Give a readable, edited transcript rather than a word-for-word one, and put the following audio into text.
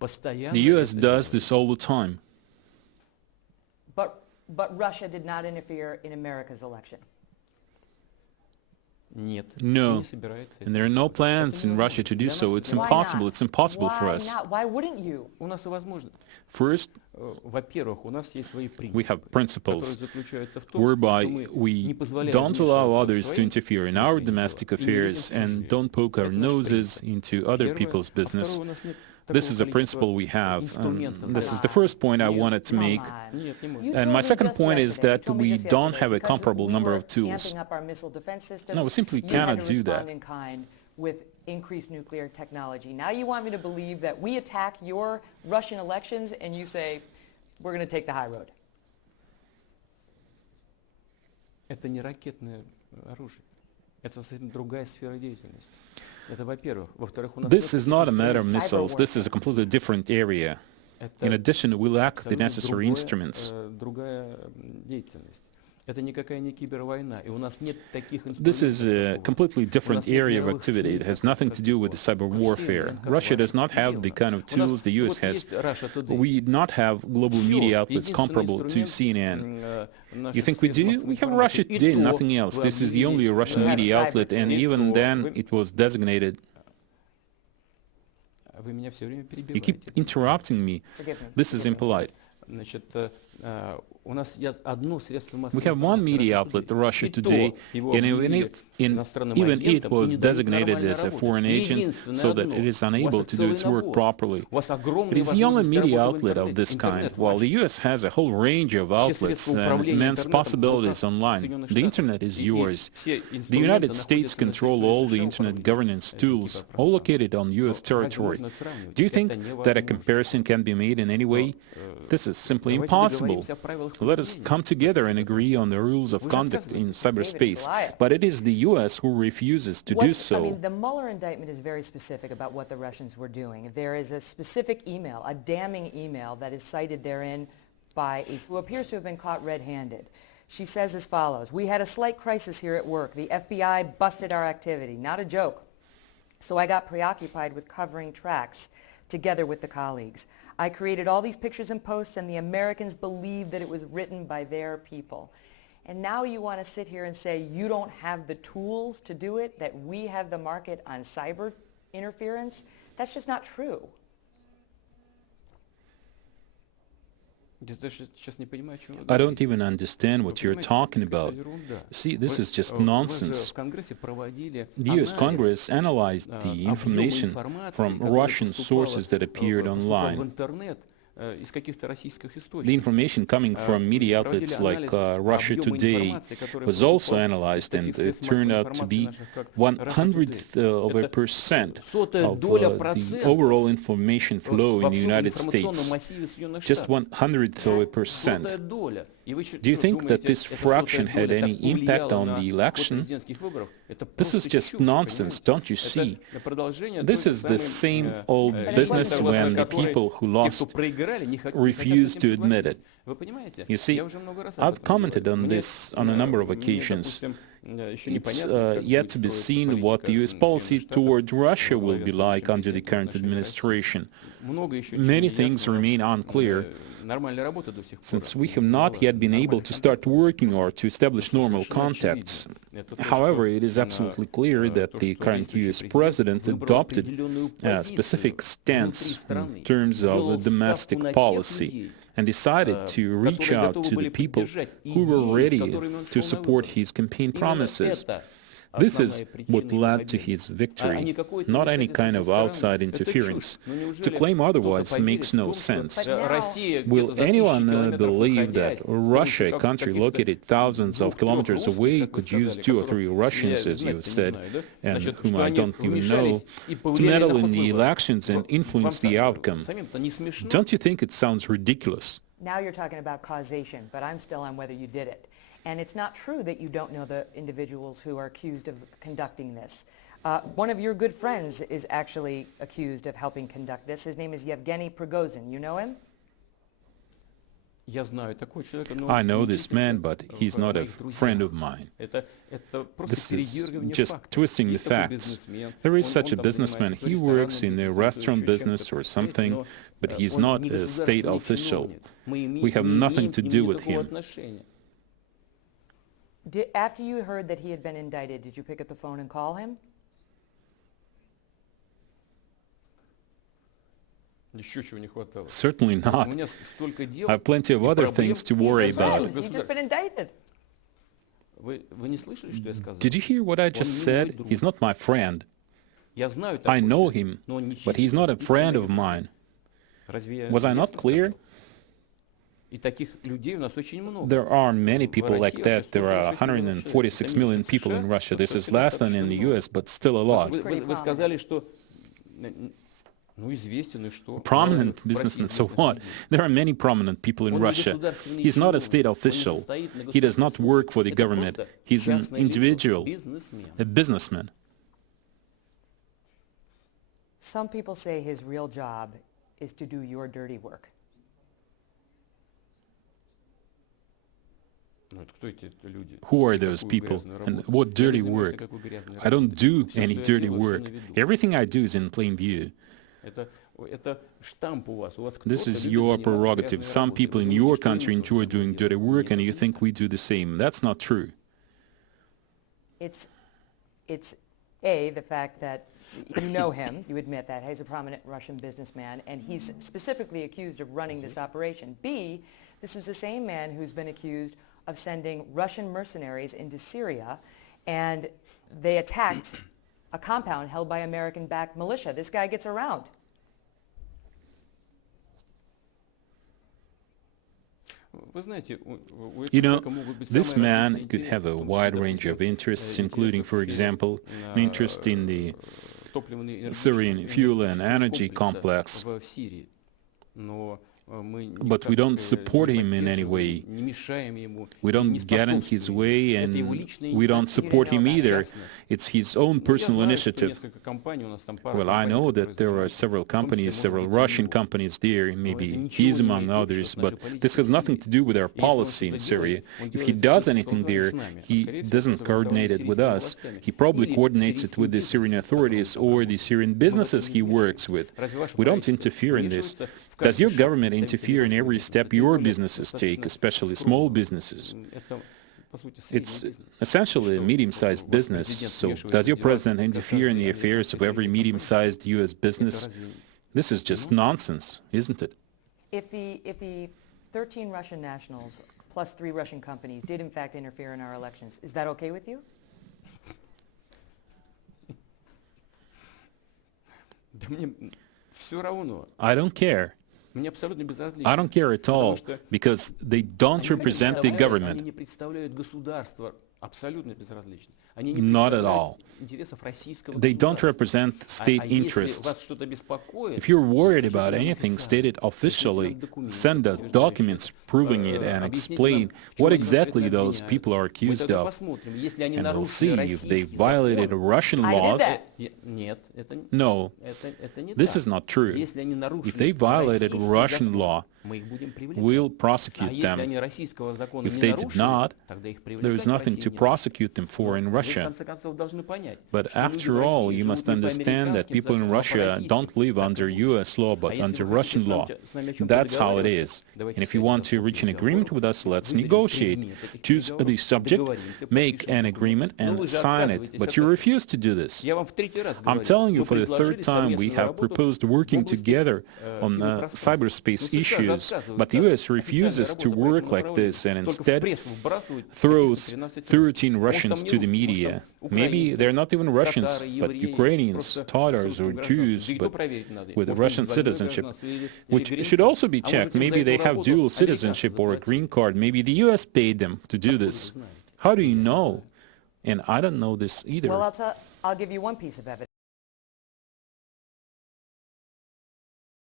The U.S. does this all the time. But Russia did not interfere in America's election. No, and there are no plans in Russia to do so. It's impossible. It's impossible for us. Why not? Why wouldn't you? First, we have principles whereby we don't allow others to interfere in our domestic affairs and don't poke our noses into other people's business. This is a principle we have. This is the first point I wanted to make. And my second point is that we don't have a comparable number of tools. No, we simply cannot do that. With increased nuclear technology. Now you want me to believe that we attack your Russian elections and you say, we're going to take the high road. Это не ракетное оружие. Это совсем другая сфера деятельности. This is not a matter of missiles. This is a completely different area. In addition, we lack the necessary instruments. This is a completely different area of activity. It has nothing to do with the cyber warfare. Russia does not have the kind of tools the U.S. has. We do not have global media outlets comparable to CNN. You think we do? We have Russia Today, nothing else. This is the only Russian media outlet, and even then it was designated. You keep interrupting me. This is impolite. We have one media outlet, Russia Today, and even it was designated as a foreign agent so that it is unable to do its work properly. It is the only media outlet of this kind, while the U.S. has a whole range of outlets and immense possibilities online. The Internet is yours. The United States control all the Internet governance tools, all located on U.S. territory. Do you think that a comparison can be made in any way? This is simply impossible. Let us come together and agree on the rules of conduct in cyberspace. But it is the U.S. who refuses to do so. I mean, the Mueller indictment is very specific about what the Russians were doing. There is a specific email, a damning email, that is cited therein by who appears to have been caught red-handed. She says as follows: "We had a slight crisis here at work. The FBI busted our activity. Not a joke. So I got preoccupied with covering tracks together with the colleagues. I created all these pictures and posts, and the Americans believed that it was written by their people." And now you want to sit here and say you don't have the tools to do it, that we have the market on cyber interference? That's just not true. I don't even understand what you're talking about. See, this is just nonsense. The U.S. Congress analyzed the information from Russian sources that appeared online. The information coming from media outlets like Russia Today was also analyzed, and it turned out to be 1/100% of the overall information flow in the United States. Just 1/100%. Do you think that this fraction had any impact on the election? This is just nonsense, don't you see? This is the same old business when the people who lost refuse to admit it. You see, I've commented on this on a number of occasions. It's yet to be seen what the U.S. policy towards Russia will be like under the current administration. Many things remain unclear, since we have not yet been able to start working or to establish normal contacts. However, it is absolutely clear that the current U.S. president adopted a specific stance in terms of domestic policy and decided to reach out to the people who were ready to support his campaign promises. This is what led to his victory, not any kind of outside interference. To claim otherwise makes no sense. Will anyone believe that Russia, a country located thousands of kilometers away, could use 2 or 3 Russians, as you said, and whom I don't even know, to meddle in the elections and influence the outcome? Don't you think it sounds ridiculous? Now you're talking about causation, but I'm still on whether you did it. And it's not true that you don't know the individuals who are accused of conducting this. One of your good friends is actually accused of helping conduct this. His name is Yevgeny Prigozhin. You know him? I know this man, but he's not a friend of mine. This is just twisting the facts. There is such a businessman. He works in the restaurant business or something, but he's not a state official. We have nothing to do with him. After you heard that he had been indicted, did you pick up the phone and call him? Certainly not. I have plenty of other things to worry about. He's just been indicted. Did you hear what I just said? He's not my friend. I know him, but he's not a friend of mine. Was I not clear? There are many people like that. There are 146 million people in Russia. This is less than in the US, but still a lot. Prominent businessmen, so what? There are many prominent people in Russia. He's not a state official. He does not work for the government. He's an individual, a businessman. Some people say his real job is to do your dirty work. Who are those people and what dirty work? I don't do any dirty work. Everything I do is in plain view. This is your prerogative. Some people in your country enjoy doing dirty work and you think we do the same. That's not true. It's the fact that you know him, you admit that, he's a prominent Russian businessman, and he's specifically accused of running this operation. B, this is the same man who's been accused of sending Russian mercenaries into Syria, and they attacked a compound held by American-backed militia. This guy gets around. You know, this man could have a wide range of interests, including, for example, an interest in the Syrian fuel and energy complex. But we don't support him in any way. We don't get in his way, and we don't support him either. It's his own personal initiative. Well, I know that there are several companies, several Russian companies there, maybe he's among others, but this has nothing to do with our policy in Syria. If he does anything there, he doesn't coordinate it with us. He probably coordinates it with the Syrian authorities or the Syrian businesses he works with. We don't interfere in this. Does your government interfere in every step your businesses take, especially small businesses? It's essentially a medium-sized business, so does your president interfere in the affairs of every medium-sized U.S. business? This is just nonsense, isn't it? If the 13 Russian nationals plus 3 Russian companies did in fact interfere in our elections, is that okay with you? I don't care. I don't care at all, because they don't represent the government. Not at all. They don't represent state interests. If you're worried about anything, state it officially, send us documents proving it, and explain what exactly those people are accused of. And we'll see if they violated Russian laws. No, this is not true. If they violated Russian law, we'll prosecute them. If they did not, there is nothing to prosecute them for in Russia. But after all, you must understand that people in Russia don't live under US law, but under Russian law. That's how it is. And if you want to reach an agreement with us, let's negotiate. Choose the subject, make an agreement, and sign it. But you refuse to do this. I'm telling you, for the 3rd time, we have proposed working together on cyberspace issues, but the US refuses to work like this and instead throws 13 Russians to the media. Maybe they're not even Russians, but Ukrainians, Tatars, or Jews, but with Russian citizenship, which should also be checked. Maybe they have dual citizenship or a green card. Maybe the US paid them to do this. How do you know? And I don't know this either. Well, I'll give you one piece of evidence.